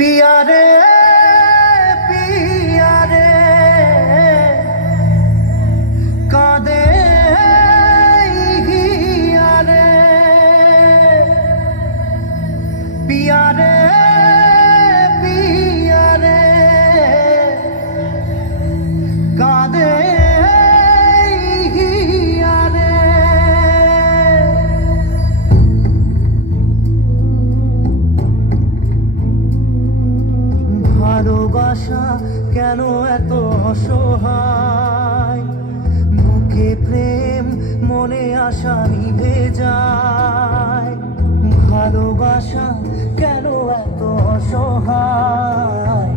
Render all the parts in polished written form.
पिया रे पिया रे कादे हिया रे पिया रे पिया रे कादे ভালোবাসা কেন এত অসহায় বুকে প্রেম মনে আশা নিভে যায় ভালোবাসা কেন এত অসহায়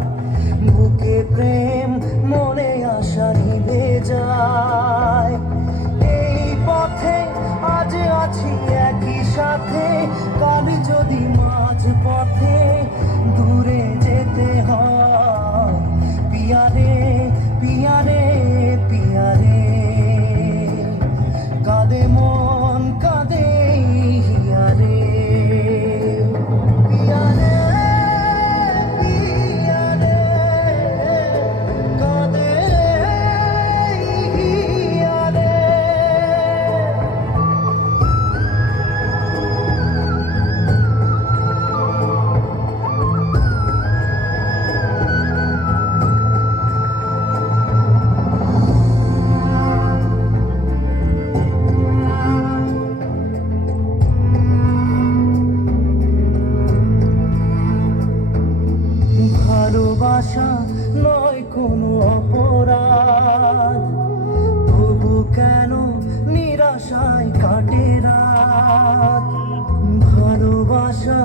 বুকে প্রেম মনে আশা নিভে যায় এই পথে আজ আছি একই সাথে কাল যদি মাঝ পথে দূরে যেতে হয় পিয়া রে পিয়া রে পিয়া রে কাঁদে মন কাঁদে হিয়া রে পিয়া রে পিয়া রে কাঁদে হিয়া রে ভালোবাসা নয় কোনো অপরাধ তবু কেন নিরাশায় কাটে রাত ভালোবাসা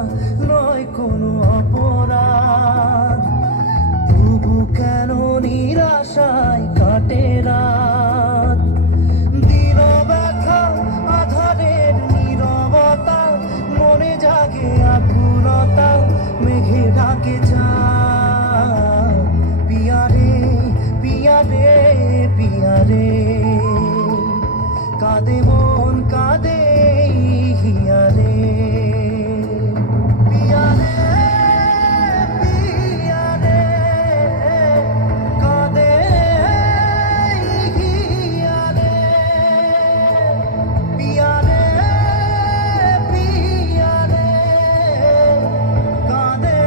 নয় কোনো অপরাধ তবু কেন নিরাশায় কাটে রাত দিন ব্যথা আধারের নীরবতা মনে জাগে আকুলতা মেঘে ডাকে পিয়া রে পিয়া রে পিয়া রে কাঁদে মন কাঁদে হিয়া রে পিয়া রে পিয়া রে কাঁদে হিয়া রে পিয়া রে পিয়া রে কাঁদে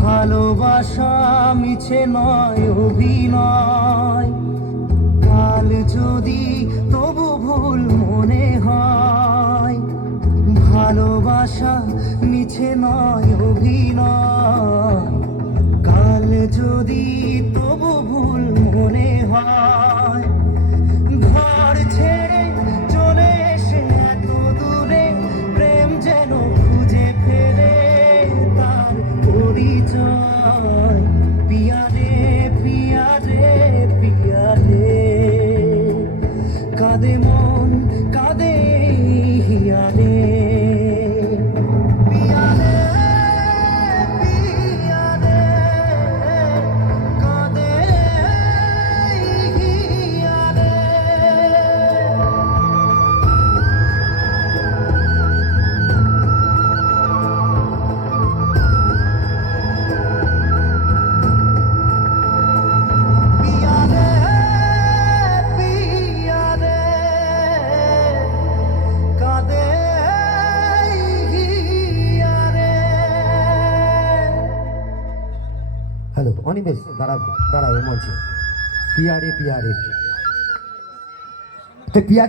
ভালোবাসা মিছে নয় অভিনয় কাল যদি তবু ভুল মনে হয় ভালোবাসা মিছে নয় অভিনয় কাল যদি তবু ভুল মনে হয় ঘর ছেড়ে চলে এসে এত দূরে প্রেম যেন খুঁজে ফেরে তার পরিচয় পিয়া রে পিয়া রে পিয়া রে কাঁদে মন কাঁদে হিয়া রে পিয়া রে পিয়া রে কাঁদে হিয়া রে হ্যালো অনিমেষ দাঁড়াবে দাঁড়াবে মঞ্চে পিয়া রে পিয়া রে তো পিয়া